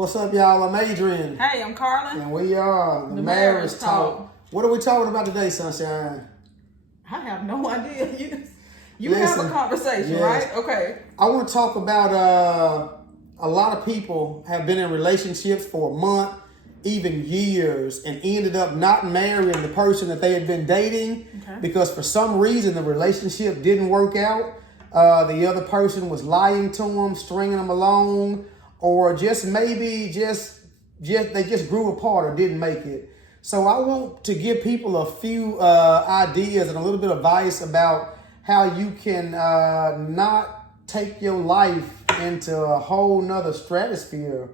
What's up, y'all? I'm Adrian. Hey, I'm Carlin. And we are the Marriage Talk. What are we talking about today, Sunshine? I have no idea. You have a conversation, yes. right? Okay. I want to talk about a lot of people have been in relationships for a month, even years, and ended up not marrying the person that they had been dating because for some reason the relationship didn't work out. The other person was lying to them, stringing them along, or just maybe they just grew apart or didn't make it. So I want to give people a few ideas and a little bit of advice about how you can not take your life into a whole nother stratosphere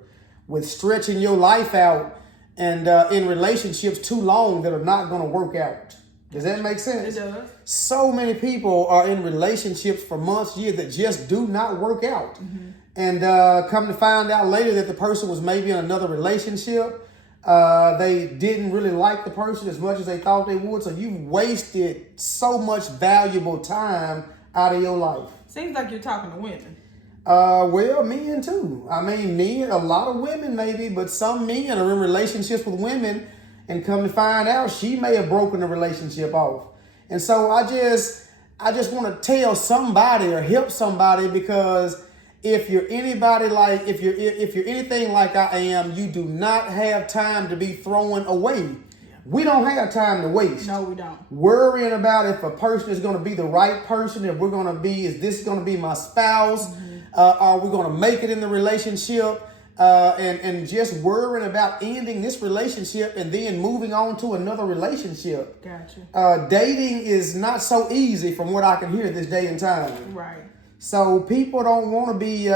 with stretching your life out and in relationships too long that are not going to work out. Does that make sense? It does. So many people are in relationships for months, years that just do not work out. Mm-hmm. And come to find out later that the person was maybe in another relationship. They didn't really like the person as much as they thought they would. So you wasted so much valuable time out of your life. Seems like you're talking to women. Well, men too. I mean, men, a lot of women maybe, but some men are in relationships with women and come to find out she may have broken the relationship off. And so I just want to tell somebody or help somebody, because if you're anybody like, if you're anything like I am, you do not have time to be throwing away. Yeah. We don't have time to waste. No, we don't. Worrying about if a person is going to be the right person, if we're going to be, is this going to be my spouse? Mm-hmm. Are we going to make it in the relationship? And just worrying about ending this relationship and then moving on to another relationship. Gotcha. Dating is not so easy from what I can hear this day and time. Right. So people don't want to be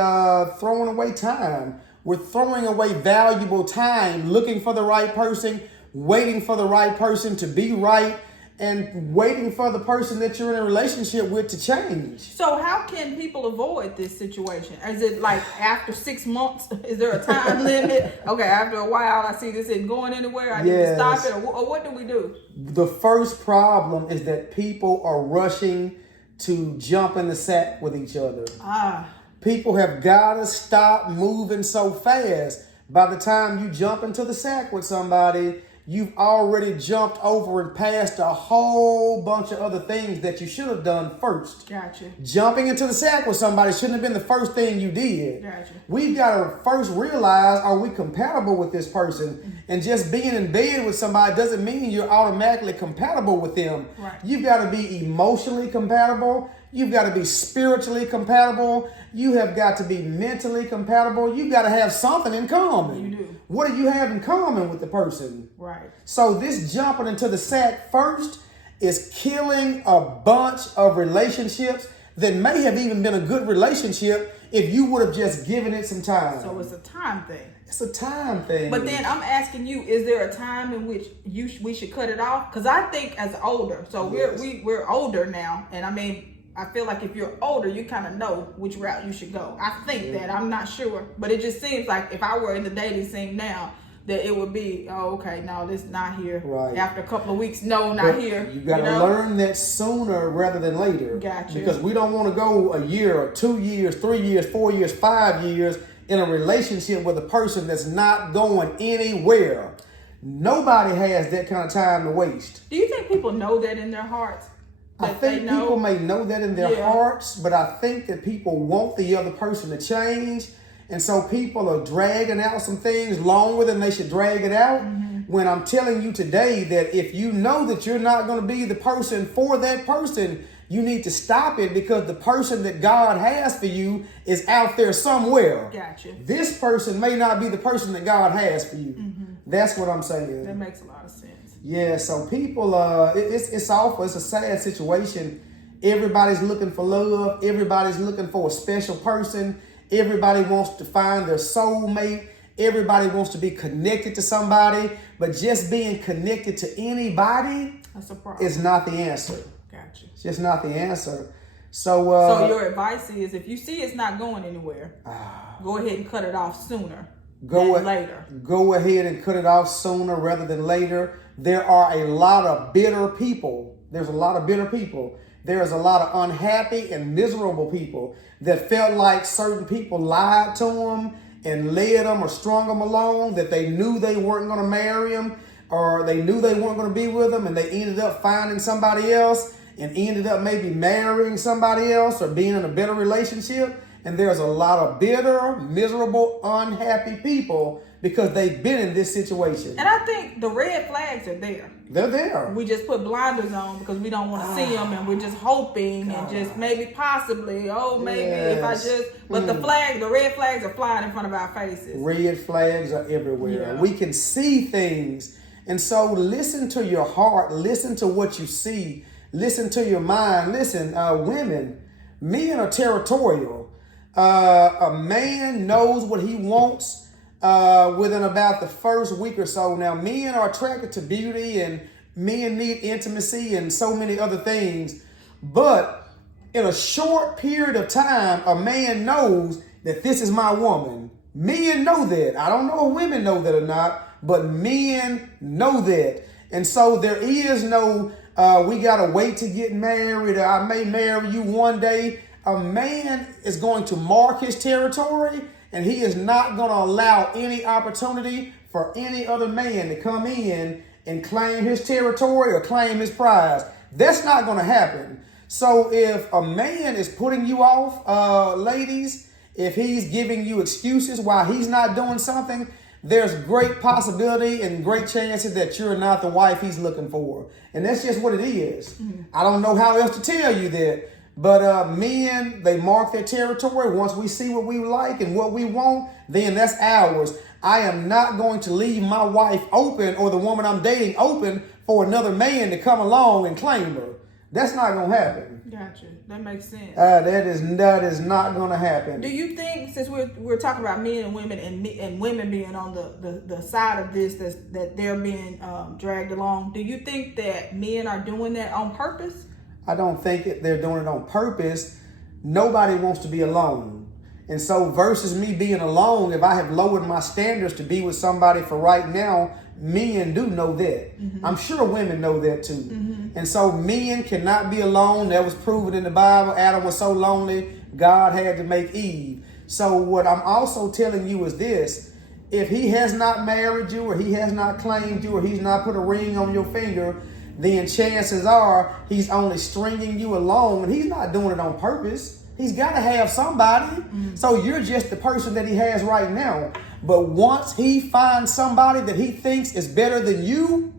throwing away time. We're throwing away valuable time looking for the right person, waiting for the right person to be right, and waiting for the person that you're in a relationship with to change. So how can people avoid this situation? Is it like after 6 months? Is there a time limit? Okay, after a while, I see this isn't going anywhere. I need to stop it. Or what do we do? The first problem is that people are rushing to jump in the sack with each other. People have got to stop moving so fast. By the time you jump into the sack with somebody, you've already jumped over and past a whole bunch of other things that you should have done first. Gotcha. Jumping into the sack with somebody shouldn't have been the first thing you did. Gotcha. We've got to first realize, are we compatible with this person? Mm-hmm. And just being in bed with somebody doesn't mean you're automatically compatible with them. Right. You've got to be emotionally compatible. You've got to be spiritually compatible. You have got to be mentally compatible. You've got to have something in common. You do. What do you have in common with the person? Right. So this jumping into the sack first is killing a bunch of relationships that may have even been a good relationship if you would have just given it some time. So it's a time thing. It's a time thing. But then I'm asking you, is there a time in which we should cut it off? Because I think as older, so yes. we're older now, and I mean, I feel like if you're older, you kind of know which route you should go. I think that. I'm not sure. But it just seems like if I were in the dating scene now, that it would be, oh, okay, no, this is not here. Right. After a couple of weeks, no, not here. You got to learn that sooner rather than later. Gotcha. Because we don't want to go a year or 2 years, 3 years, 4 years, 5 years in a relationship with a person that's not going anywhere. Nobody has that kind of time to waste. Do you think people know that in their hearts? I think people may know that in their hearts, but I think that people want the other person to change. And so people are dragging out some things longer than they should drag it out. Mm-hmm. When I'm telling you today that if you know that you're not going to be the person for that person, you need to stop it, because the person that God has for you is out there somewhere. Gotcha. This person may not be the person that God has for you. Mm-hmm. That's what I'm saying. That makes a lot of sense. Yeah, so people, it's awful. It's a sad situation. Everybody's looking for love. Everybody's looking for a special person. Everybody wants to find their soulmate. Everybody wants to be connected to somebody. But just being connected to anybody is not the answer. Gotcha. It's just not the answer. So your advice is, if you see it's not going anywhere, go ahead and cut it off sooner than later. Go ahead and cut it off sooner rather than later. There are a lot of bitter people. There's a lot of bitter people. There's a lot of unhappy and miserable people that felt like certain people lied to them and led them or strung them along, that they knew they weren't going to marry him, or they knew they weren't going to be with him, and they ended up finding somebody else and ended up maybe marrying somebody else or being in a better relationship. And there's a lot of bitter, miserable, unhappy people because they've been in this situation. And I think the red flags are there. They're there. We just put blinders on because we don't want to see them, and we're just hoping and just maybe possibly, if I just, but the red flags are flying in front of our faces. Red flags are everywhere. Yeah. We can see things. And so listen to your heart. Listen to what you see. Listen to your mind. Listen, men are territorial. A man knows what he wants within about the first week or so. Now, men are attracted to beauty, and men need intimacy and so many other things. But in a short period of time, a man knows that this is my woman. Men know that. I don't know if women know that or not, but men know that. And so there is no, we got to wait to get married, or I may marry you one day. A man is going to mark his territory, and he is not going to allow any opportunity for any other man to come in and claim his territory or claim his prize. That's not going to happen. So if a man is putting you off, ladies, if he's giving you excuses why he's not doing something, there's great possibility and great chances that you're not the wife he's looking for. And that's just what it is. Mm-hmm. I don't know how else to tell you that. But men, they mark their territory. Once we see what we like and what we want, then that's ours. I am not going to leave my wife open, or the woman I'm dating open, for another man to come along and claim her. That's not going to happen. Gotcha. That makes sense. That is not going to happen. Do you think, since we're talking about men and women, and women being on the side of this, that they're being dragged along, do you think that men are doing that on purpose? I don't think they're doing it on purpose. Nobody wants to be alone. And so versus me being alone, if I have lowered my standards to be with somebody for right now, men do know that. Mm-hmm. I'm sure women know that too. Mm-hmm. And so men cannot be alone. That was proven in the Bible. Adam was so lonely, God had to make Eve. So what I'm also telling you is this: if he has not married you, or he has not claimed you, or he's not put a ring on your finger, then chances are he's only stringing you along, and he's not doing it on purpose. He's got to have somebody. Mm-hmm. So you're just the person that he has right now. But once he finds somebody that he thinks is better than you,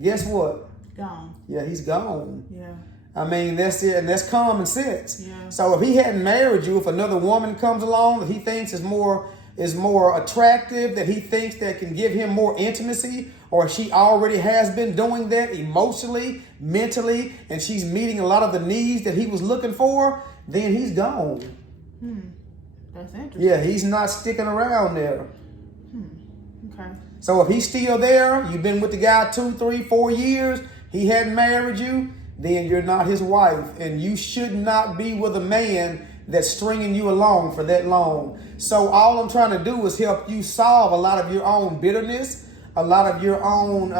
guess what? Gone. Yeah, he's gone. Yeah. I mean, that's it, and that's common sense. Yeah. So if he hadn't married you, if another woman comes along that he thinks is more attractive, that he thinks that can give him more intimacy, or she already has been doing that emotionally, mentally, and she's meeting a lot of the needs that he was looking for, then he's gone. That's interesting. Yeah, he's not sticking around there. Okay. So if he's still there, you've been with the guy 2, 3, 4 years, he hadn't married you, then you're not his wife, and you should not be with a man that's stringing you along for that long. So all I'm trying to do is help you solve a lot of your own bitterness, a lot of your own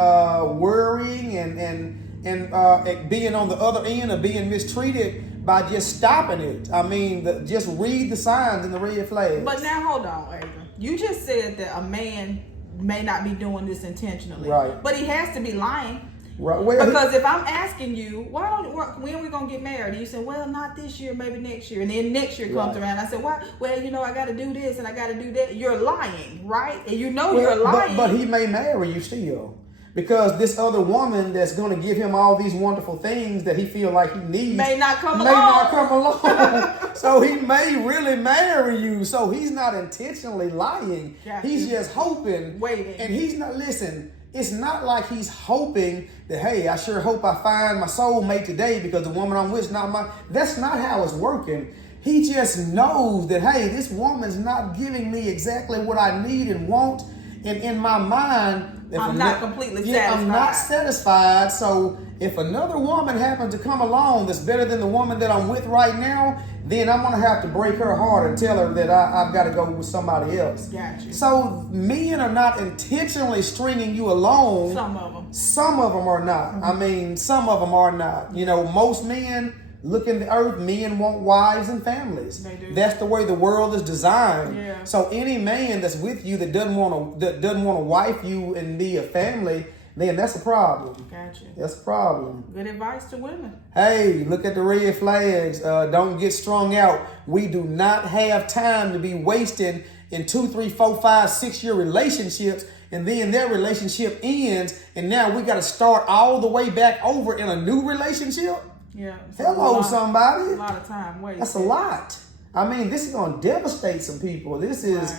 worrying, and being on the other end of being mistreated by just stopping it. I mean, just read the signs and the red flags. But now hold on, Adrian. You just said that a man may not be doing this intentionally, right? But he has to be lying. Right. Well, because if I'm asking you, when are we gonna get married? And you say, well, not this year, maybe next year. And then next year comes around. I said, why? Well, I got to do this and I got to do that. You're lying, right? And you're lying. But he may marry you still, because this other woman that's going to give him all these wonderful things that he feel like he needs may not come along. So he may really marry you. So he's not intentionally lying. Gotcha. He's just hoping, waiting, and he's not. Listen. It's not like he's hoping that, hey, I sure hope I find my soulmate today because the woman I'm with is not mine. That's not how it's working. He just knows that, hey, this woman's not giving me exactly what I need and want. And in my mind, I'm not completely satisfied. I'm not satisfied. So if another woman happens to come along that's better than the woman that I'm with right now, then I'm going to have to break her heart and tell her that I've got to go with somebody else. Gotcha. So men are not intentionally stringing you along. Some of them. Some of them are not. Mm-hmm. I mean, some of them are not. Most men look in the earth, men want wives and families. They do. That's the way the world is designed. Yeah. So any man that's with you that doesn't want to wife you and be a family, then that's a problem. Gotcha. That's a problem. Good advice to women. Hey, look at the red flags. Don't get strung out. We do not have time to be wasting in 2, 3, 4, 5, 6 year relationships, and then their relationship ends, and now we got to start all the way back over in a new relationship. Yeah. Hello, somebody. A lot of time wasted. That's a lot. I mean, this is gonna devastate some people. This is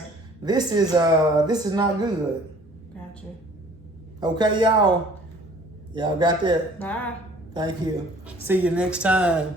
not good. Gotcha. Okay, y'all. Y'all got that? Bye. Thank you. See you next time.